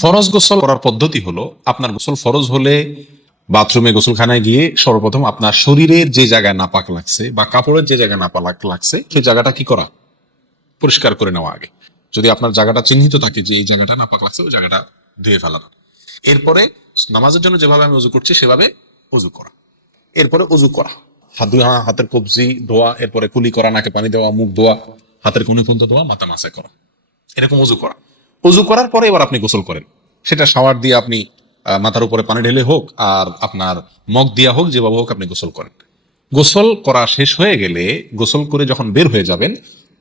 ফরজ গোসল করার পদ্ধতি হলো, আপনার গোসল ফরজ হলে বাথরুমে গোসলখানায় গিয়ে সর্বপ্রথম আপনার শরীরের যে জায়গায় নাপাক লাগছে বা কাপড়ের যে জায়গায় নাপাক লাগছে সেই জায়গাটা কি করা, পরিষ্কার করে নেওয়া আগে। যদি আপনার জায়গাটা চিহ্নিত থাকে যে এই জায়গাটা নাপাক লাগছে, ওই জায়গাটা ধুয়ে ফেলানো। এরপরে নামাজের জন্য যেভাবে আমি অজু করছি সেভাবে অজু করা। এরপরে অজু করা, হাতের কবজি ধোয়া, এরপরে কুলি করা, নাকে পানি দেওয়া, মুখ ধোয়া, হাতের কোণে পর্যন্ত ধোয়া, মাথা মাসায় করা, এরকম অজু করা। অজু করার পরে এবার আপনি গোসল করেন। সেটা শাওয়ার দিয়ে আপনি মাথার উপরে পানি ঢেলে হোক আর আপনার মগ দিয়া হোক, যেভাবে হোক আপনি গোসল করেন। গোসল করা শেষ হয়ে গেলে, গোসল করে যখন বের হয়ে যাবেন,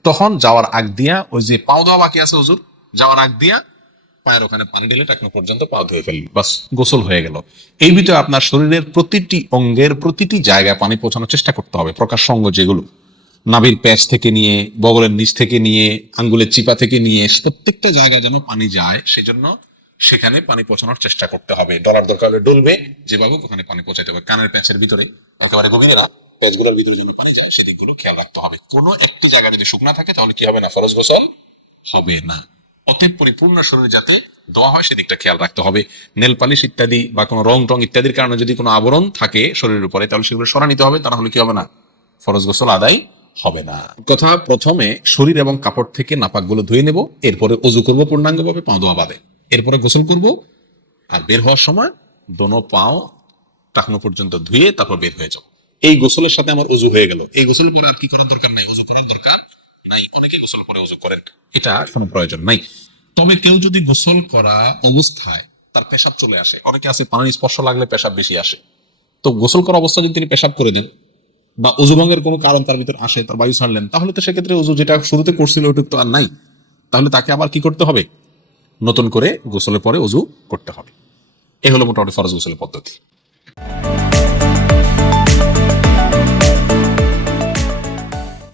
তখন যাওয়ার আগ দিয়া ওই যে পাও ধোয়া বাকি আছে অজুর, যাওয়ার আগ দিয়া পায়ের ওখানে পানি ঢেলে টাকনো পর্যন্ত পা ধুয়ে ফেললেন, বাস গোসল হয়ে গেল। এই ভিতরে আপনার শরীরের প্রতিটি অঙ্গের প্রতিটি জায়গায় পানি পৌঁছানোর চেষ্টা করতে হবে। প্রকাশ্য অঙ্গ যেগুলো, নাভির প্যাচ থেকে নিয়ে, বগলের নিচ থেকে নিয়ে, আঙ্গুলের চিপা থেকে নিয়ে, প্রত্যেকটা জায়গায় যেন পানি যায়, সেজন্য সেখানে পানি পৌঁছানোর চেষ্টা করতে হবে। ডলার দরকার হলে ডলবে, যেভাবে ওখানে পানি পৌঁছাতে হবে। কানের প্যাচের ভিতরে একেবারে গভীরে না, প্যাচগুলোর ভিতরে যেন পানি যায় সেদিকগুলো খেয়াল রাখতে হবে। কোনো একটু জায়গা যদি শুকনা থাকে তাহলে কি হবে না, ফরজ গোসল হবে না। অতএব পরিপূর্ণ শরীর যাতে ধোয়া হয় সেদিকটা খেয়াল রাখতে হবে। নেল পালিশ ইত্যাদি বা কোনো রং টং ইত্যাদির কারণে যদি কোনো আবরণ থাকে শরীরের উপরে, তাহলে সেগুলো সরা নিতে হবে, তাহলে কি হবে না, ফরজ গোসল আদায় হবে না। কথা, প্রথমে শরীর এবং কাপড় থেকে নাপাকগুলো ধুয়ে নেব, এরপরে অজু করবো পূর্ণাঙ্গভাবে পা ধোয়া বাদে, এরপরে গোসল করব। আর বের হওয়ার সময় দোনো পাও টাকনো পর্যন্ত ধুয়ে তারপর বের হয়ে যাও। এই গোসলের সাথে আমার অজু হয়ে গেল। এই গোসলের পরে আর কি করার দরকার নাই, অজু করার দরকার নাই। অনেকে গোসল করে অজু করেন, এটা কোনো প্রয়োজন নাই। তবে কেউ যদি গোসল করা অবস্থায় তার পেশাব চলে আসে, অনেকে আছে পানির স্পর্শ লাগলে পেশাব বেশি আসে, তো গোসল করা অবস্থায় যদি তিনি পেশাব করে দেন বা অজু ভঙ্গের কোনো কারণ তার ভিতর আসে, তার বায়ু ছাড়লেন, তাহলে তো সেক্ষেত্রে অজু যেটা শুরুতে করছিল ওটা তো আর নাই। তাহলে তাকে আবার কি করতে হবে, নতুন করে গোসলের পরে অজু করতে হবে। এই হলো মোটামুটি ফরজ গোসলের পদ্ধতি।